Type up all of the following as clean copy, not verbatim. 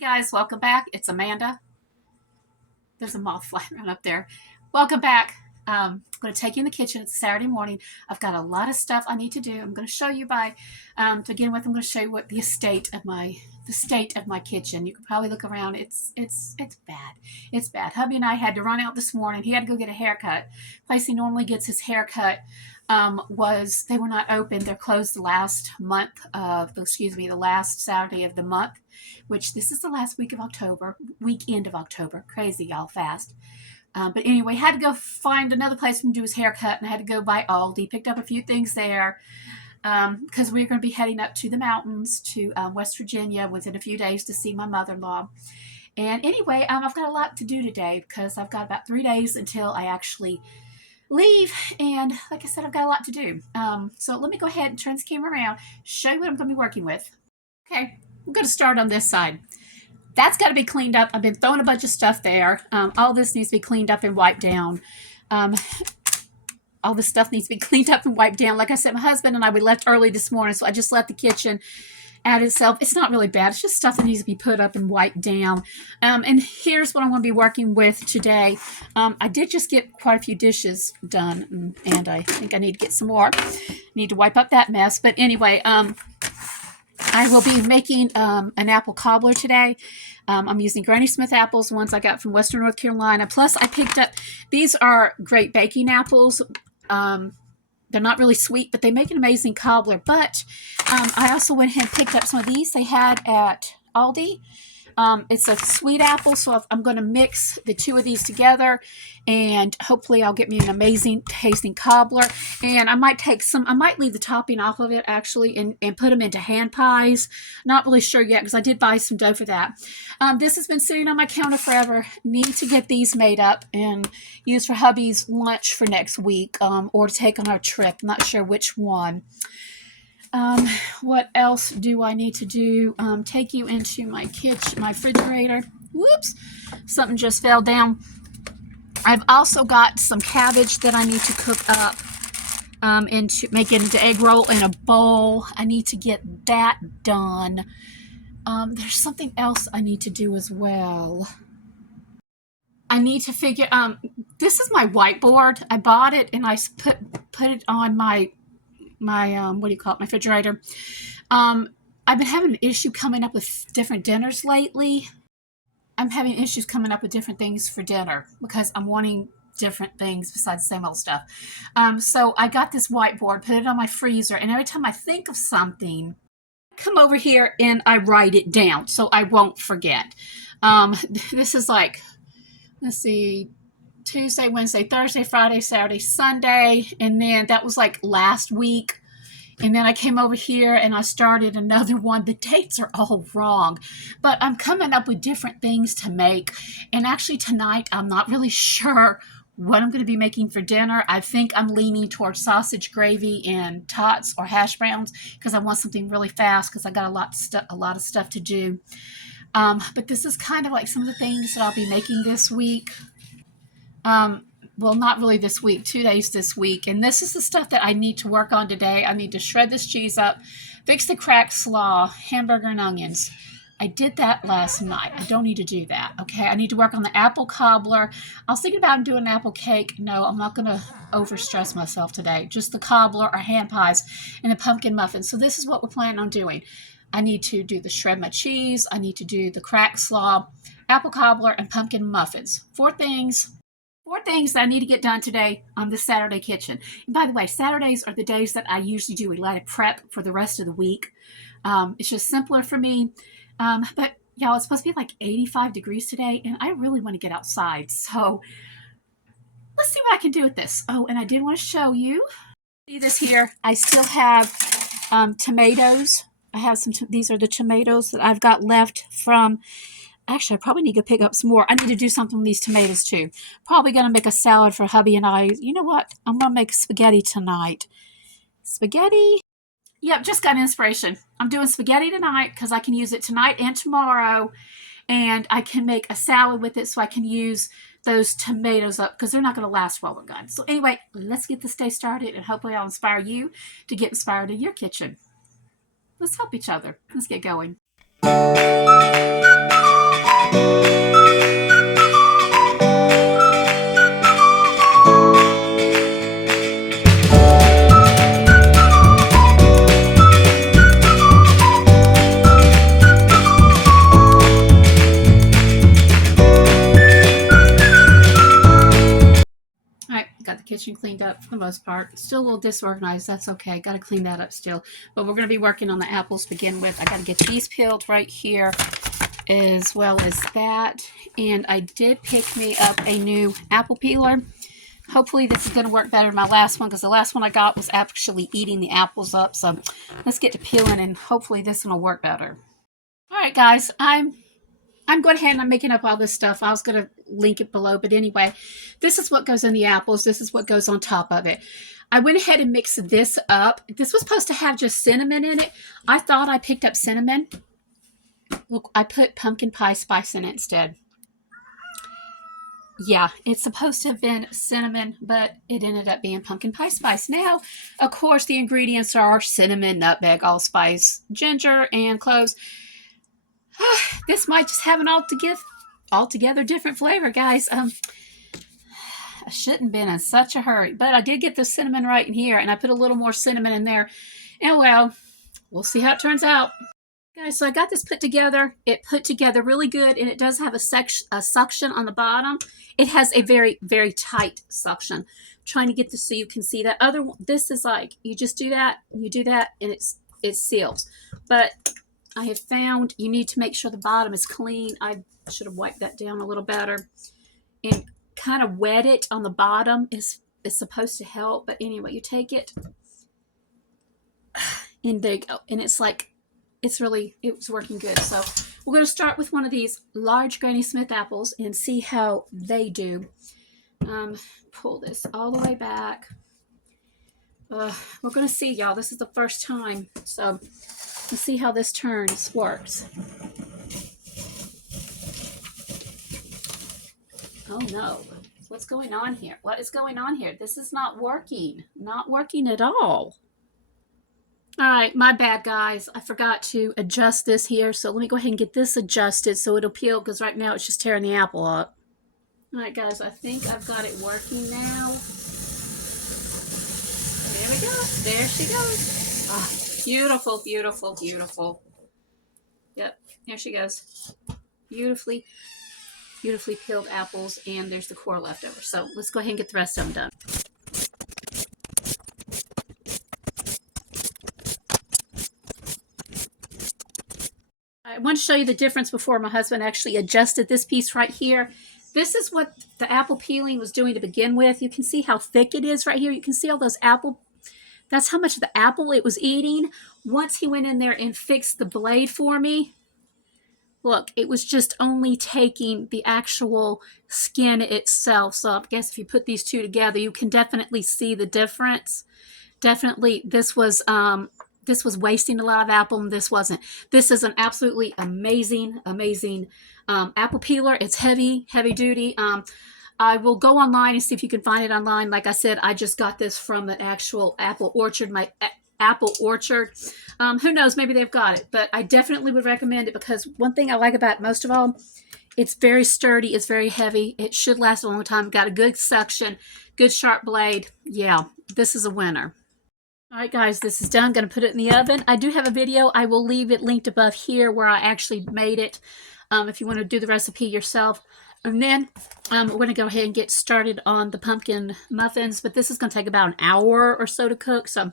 Hey guys, welcome back. It's Amanda. There's a moth flying around up there. Welcome back. I'm going to take you in the kitchen. It's Saturday morning. I've got a lot of stuff I need to do. I'm going to show you to begin with. I'm going to show you what the state of my kitchen. You can probably look around. It's bad. It's bad. Hubby and I had to run out this morning. He had to go get a haircut. Place he normally gets his haircut was they were not open. They're closed the last month of the last Saturday of the month, which this is the last weekend of October. Crazy, y'all, fast. But anyway, had to go find another place for him to do his haircut, and I had to go by Aldi. Picked up a few things there because we're going to be heading up to the mountains to West Virginia within a few days to see my mother-in-law. And anyway, I've got a lot to do today because I've got about 3 days until I actually leave. And like I said, I've got a lot to do. So let me go ahead and turn this camera around, show you what I'm going to be working with. Okay, we're going to start on this side. That's got to be cleaned up. I've been throwing a bunch of stuff there. All this needs to be cleaned up and wiped down. All this stuff needs to be cleaned up and wiped down. Like I said, my husband and I, we left early this morning, so I just left the kitchen at itself. It's not really bad. It's just stuff that needs to be put up and wiped down. And here's what I'm going to be working with today. I did just get quite a few dishes done, and I think I need to get some more. Need to wipe up that mess. But anyway, I will be making an apple cobbler today. I'm using Granny Smith apples, ones I got from Western North Carolina. Plus, I picked up, these are great baking apples. They're not really sweet, but they make an amazing cobbler. But I also went ahead and picked up some of these they had at Aldi. It's a sweet apple, so I'm going to mix the two of these together, and hopefully I'll get me an amazing tasting cobbler. And I might leave the topping off of it actually and put them into hand pies. Not really sure yet because I did buy some dough for that. This has been sitting on my counter forever. Need to get these made up and used for hubby's lunch for next week, or to take on our trip. I'm not sure which one. What else do I need to do? Take you into my kitchen, my refrigerator. Whoops, something just fell down. I've also got some cabbage that I need to cook up into make it into egg roll in a bowl. I need to get that done. There's something else I need to do as well. I need to figure. This is my whiteboard. I bought it and I put it on my what do you call it, my refrigerator. I've been having an issue coming up with different dinners lately. I'm having issues coming up with different things for dinner because I'm wanting different things besides the same old stuff. So I got this whiteboard, put it on my freezer, and every time I think of something, I come over here and I write it down so I won't forget. This is like, let's see, Tuesday, Wednesday, Thursday, Friday, Saturday, Sunday, and then that was like last week. And then I came over here and I started another one. The dates are all wrong, but I'm coming up with different things to make. And actually tonight, I'm not really sure what I'm going to be making for dinner. I think I'm leaning towards sausage gravy and tots or hash browns because I want something really fast because I got a lot of stuff to do. But this is kind of like some of the things that I'll be making this week. Well, not really this week, 2 days this week. And this is the stuff that I need to work on today. I need to shred this cheese up, fix the cracked slaw, hamburger and onions. I did that last night. I don't need to do that, okay? I need to work on the apple cobbler. I was thinking about doing an apple cake. No, I'm not going to overstress myself today. Just the cobbler or hand pies and the pumpkin muffins. So this is what we're planning on doing. I need to do the shred my cheese. I need to do the cracked slaw, apple cobbler, and pumpkin muffins. Four things that I need to get done today on this Saturday kitchen. And by the way, Saturdays are the days that I usually do a lot of prep for the rest of the week. It's just simpler for me. But y'all, it's supposed to be like 85 degrees today, and I really want to get outside. So let's see what I can do with this. Oh, and I did want to show you. See this here? I still have tomatoes. I have some. These are the tomatoes that I've got left from. Actually, I probably need to pick up some more. I need to do something with these tomatoes too. Probably going to make a salad for hubby and I. You know what? I'm going to make spaghetti tonight. Spaghetti? Yep, just got inspiration. I'm doing spaghetti tonight because I can use it tonight and tomorrow. And I can make a salad with it so I can use those tomatoes up because they're not going to last while we're gone. So anyway, let's get this day started and hopefully I'll inspire you to get inspired in your kitchen. Let's help each other. Let's get going. kitchen cleaned up for the most part. Still a little disorganized. That's okay. Got to clean that up still. But we're going to be working on the apples to begin with. I got to get these peeled right here as well as that. And I did pick me up a new apple peeler. Hopefully this is going to work better than my last one, because the last one I got was actually eating the apples up. So let's get to peeling, and hopefully this one will work better. All right, guys, I'm going ahead and I'm making up all this stuff. I was going to link it below, but anyway, this is what goes in the apples. This is what goes on top of it. I went ahead and mixed this up. This was supposed to have just cinnamon in it. I thought I picked up cinnamon. Look, I put pumpkin pie spice in it instead. Yeah, it's supposed to have been cinnamon, but it ended up being pumpkin pie spice. Now, of course, the ingredients are cinnamon, nutmeg, allspice, ginger, and cloves. This might just have an altogether different flavor, guys. I shouldn't have been in such a hurry, but I did get the cinnamon right in here, and I put a little more cinnamon in there. And well, we'll see how it turns out. Guys, so I got this put together. It put together really good, and it does have a suction on the bottom. It has a very, very tight suction. I'm trying to get this so you can see that. This is like, you just do that, and you do that, and it seals. But I have found you need to make sure the bottom is clean. I should have wiped that down a little better. And kind of wet it on the bottom is supposed to help. But anyway, you take it, and there you go. And it's like, it was working good. So we're going to start with one of these large Granny Smith apples and see how they do. Pull this all the way back. We're going to see, y'all. This is the first time. So let's see how this works. Oh no. What's going on here? What is going on here? This is not working. Not working at all. All right, my bad, guys. I forgot to adjust this here. So let me go ahead and get this adjusted so it'll peel, because right now it's just tearing the apple up. All right, guys, I think I've got it working now. There we go. There she goes. Ah, beautiful, beautiful, beautiful. Yep, there she goes. Beautifully, beautifully peeled apples, and there's the core left over. So let's go ahead and get the rest of them done. I want to show you the difference before my husband actually adjusted this piece right here. This is what the apple peeling was doing to begin with. You can see how thick it is right here. You can see all those apple. That's how much of the apple it was eating. Once he went in there and fixed the blade for me, look, it was just only taking the actual skin itself. So I guess if you put these two together, you can definitely see the difference. Definitely, this was wasting a lot of apple, and this wasn't. This is an absolutely amazing, amazing apple peeler. It's heavy, heavy duty. I will go online and see if you can find it online. Like I said, I just got this from the actual apple orchard, my apple orchard. Who knows, maybe they've got it, but I definitely would recommend it, because one thing I like about it most of all, it's very sturdy, it's very heavy, it should last a long time, got a good suction, good sharp blade. Yeah, this is a winner. All right, guys, this is done. I'm going to put it in the oven. I do have a video. I will leave it linked above here where I actually made it, if you want to do the recipe yourself. And then we're going to go ahead and get started on the pumpkin muffins. But this is going to take about an hour or so to cook. So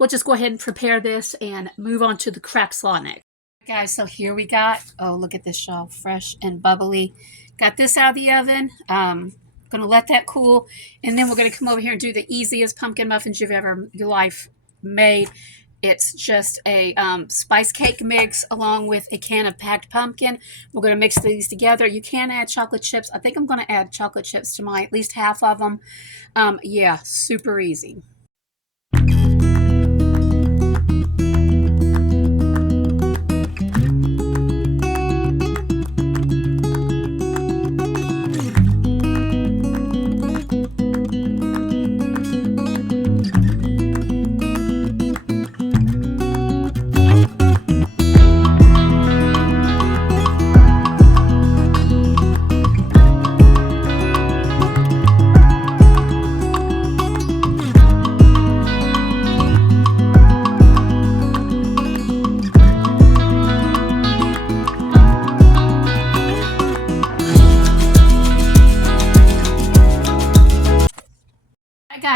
we'll just go ahead and prepare this and move on to the crack slaw next. Guys, so here we got, oh, look at this, y'all, fresh and bubbly. Got this out of the oven. Going to let that cool. And then we're going to come over here and do the easiest pumpkin muffins you've ever your life made. It's just a spice cake mix along with a can of packed pumpkin. We're going to mix these together. You can add chocolate chips. I think I'm going to add chocolate chips to mine, at least half of them. Yeah, super easy.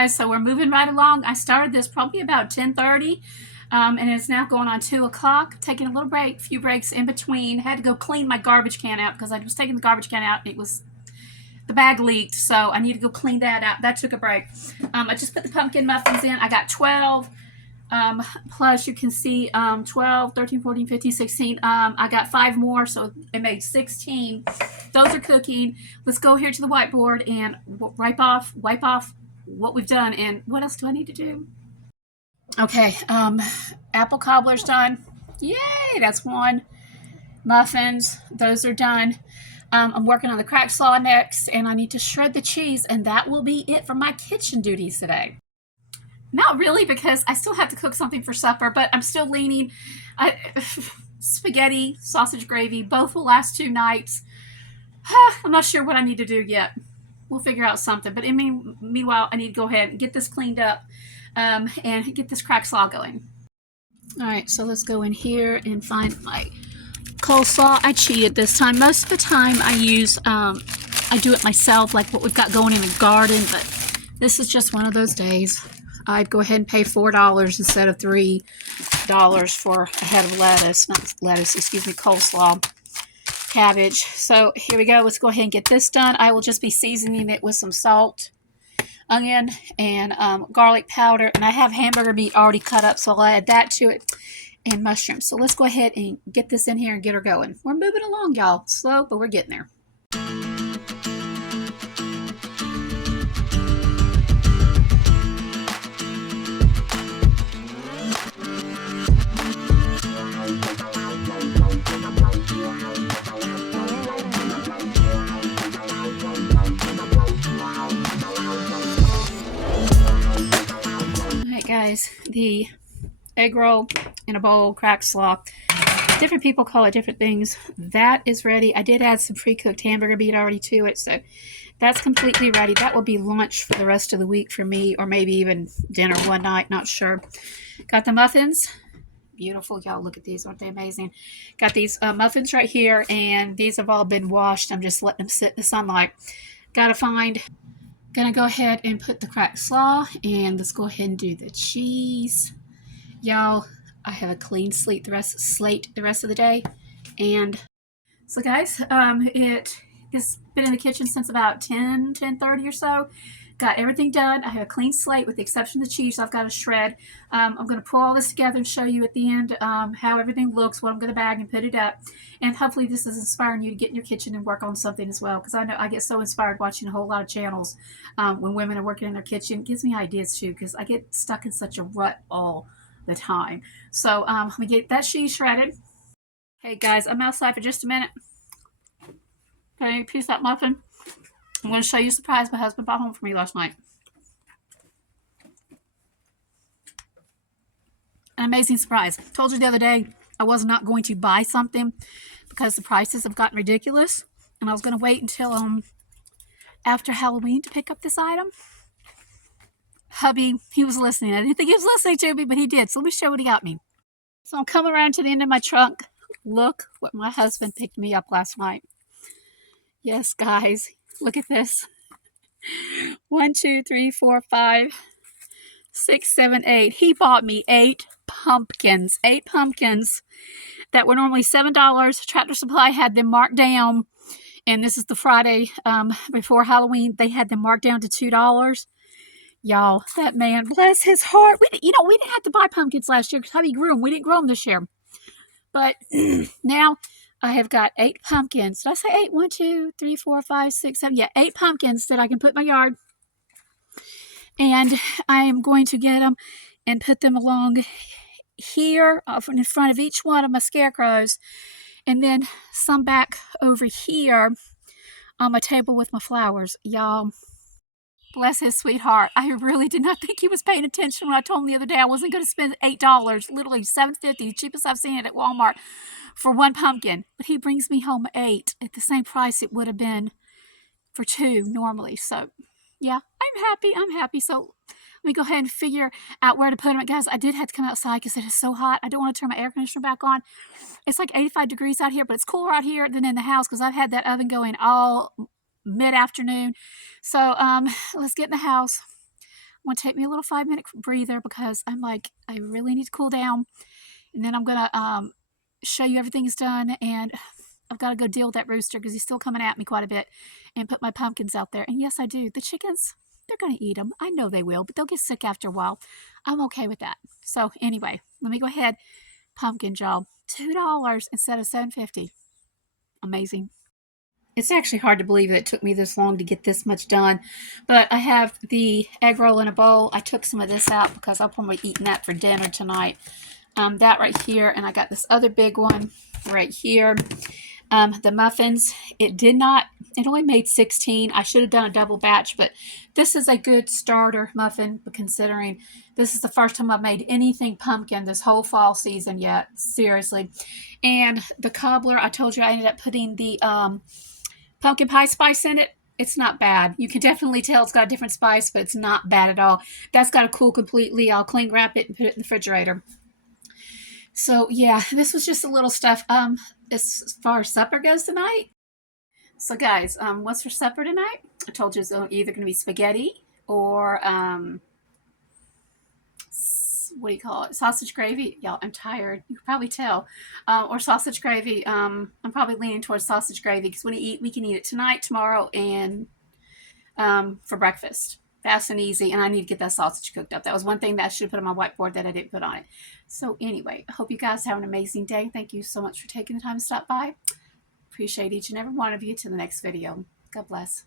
guys, so we're moving right along. I started this probably about 10:30, and it's now going on 2 o'clock. Taking a little break, few breaks in between. Had to go clean my garbage can out because I was taking the garbage can out and the bag leaked, so I need to go clean that out. That took a break. I just put the pumpkin muffins in. I got 12. Plus you can see 12, 13, 14, 15, 16. I got 5 more, so it made 16. Those are cooking. Let's go here to the whiteboard and wipe off what we've done. And what else do I need to do? Okay, apple cobbler's done. Yay, that's one. Muffins, those are done. I'm working on the crack slaw next, and I need to shred the cheese, and that will be it for my kitchen duties today. Not really, because I still have to cook something for supper, but I'm still leaning. Spaghetti, sausage gravy, both will last 2 nights. I'm not sure what I need to do yet. We'll figure out something. But meanwhile, I need to go ahead and get this cleaned up and get this crack slaw going. All right, so let's go in here and find my coleslaw. I cheated this time. Most of the time I do it myself, like what we've got going in the garden, but this is just one of those days. I'd go ahead and pay $4 instead of $3 for a head of lettuce. Not lettuce, excuse me, coleslaw. Cabbage. So here we go. Let's go ahead and get this done. I will just be seasoning it with some salt, onion, and garlic powder. And I have hamburger meat already cut up, so I'll add that to it, and mushrooms. So let's go ahead and get this in here and get her going. We're moving along, y'all. Slow, but we're getting there. Guys, the egg roll in a bowl, crack slaw. Different people call it different things. That is ready. I did add some pre-cooked hamburger meat already to it, so that's completely ready. That will be lunch for the rest of the week for me, or maybe even dinner one night, not sure. Got the muffins. Beautiful, y'all. Look at these. Aren't they amazing? Got these muffins right here, and these have all been washed. I'm just letting them sit in the sunlight. Gonna go ahead and put the cracked slaw, and let's go ahead and do the cheese. Y'all, I have a clean slate the rest of the day. And so guys, it has been in the kitchen since about 10:30 or so. Got everything done. I have a clean slate with the exception of the cheese I've got to shred. I'm going to pull all this together and show you at the end how everything looks, what I'm going to bag and put it up. And hopefully this is inspiring you to get in your kitchen and work on something as well, because I know I get so inspired watching a whole lot of channels when women are working in their kitchen. It gives me ideas too, because I get stuck in such a rut all the time. So let me get that cheese shredded. Hey guys, I'm outside for just a minute. Okay, piece of that muffin. I'm going to show you a surprise my husband brought home for me last night. An amazing surprise. Told you the other day I was not going to buy something because the prices have gotten ridiculous, and I was going to wait until after Halloween to pick up this item. Hubby, he was listening. I didn't think he was listening to me, but he did. So let me show you what he got me. So I'm coming around to the end of my trunk. Look what my husband picked me up last night. Yes, guys. Look at this. 1, 2, 3, 4, 5, 6, 7, 8. He bought me 8 pumpkins. 8 pumpkins that were normally $7. Tractor Supply had them marked down. And this is the Friday before Halloween. They had them marked down to $2. Y'all, that man, bless his heart. We didn't have to buy pumpkins last year because hubby grew them. We didn't grow them this year. But now I have got 8 pumpkins. Did I say 8? 1, 2, 3, 4, 5, 6, 7. Yeah, 8 pumpkins that I can put in my yard. And I am going to get them and put them along here in front of each one of my scarecrows. And then some back over here on my table with my flowers. Y'all, bless his sweetheart. I really did not think he was paying attention when I told him the other day I wasn't going to spend $8, literally $7.50, the cheapest I've seen it at Walmart, for 1 pumpkin. But he brings me home 8 at the same price it would have been for 2 normally. So, yeah, I'm happy. So let me go ahead and figure out where to put them. Guys, I did have to come outside because it is so hot. I don't want to turn my air conditioner back on. It's like 85 degrees out here, but it's cooler out here than in the house because I've had that oven going all mid-afternoon. So let's get in the house. want to take me a little 5-minute breather because I'm like, I really need to cool down. And then I'm going to show you everything is done. And I've got to go deal with that rooster because he's still coming at me quite a bit, and put my pumpkins out there. And yes, I do. The chickens, they're going to eat them. I know they will, but they'll get sick after a while. I'm okay with that. So anyway, let me go ahead. Pumpkin job, $2 instead of $7.50. Amazing. It's actually hard to believe that it took me this long to get this much done, but I have the egg roll in a bowl. I took some of this out because I'll probably be eating that for dinner tonight. That right here, and I got this other big one right here. The muffins, it only made 16. I should have done a double batch, but this is a good starter muffin, but considering this is the first time I've made anything pumpkin this whole fall season yet, seriously. And the cobbler, I told you I ended up putting the pumpkin pie spice in it. It's not bad. You can definitely tell it's got a different spice, but it's not bad at all. That's got to cool completely. I'll cling wrap it and put it in the refrigerator. So yeah, this was just a little stuff. As far as supper goes tonight. So guys, what's for supper tonight? I told you it's either going to be spaghetti or what do you call it? Sausage gravy. Y'all, I'm tired. You can probably tell. Or sausage gravy. I'm probably leaning towards sausage gravy because when we eat, we can eat it tonight, tomorrow, and for breakfast. Fast and easy, and I need to get that sausage cooked up. That was one thing that I should have put on my whiteboard that I didn't put on it. So anyway, I hope you guys have an amazing day. Thank you so much for taking the time to stop by. Appreciate each and every one of you. To the next video. God bless.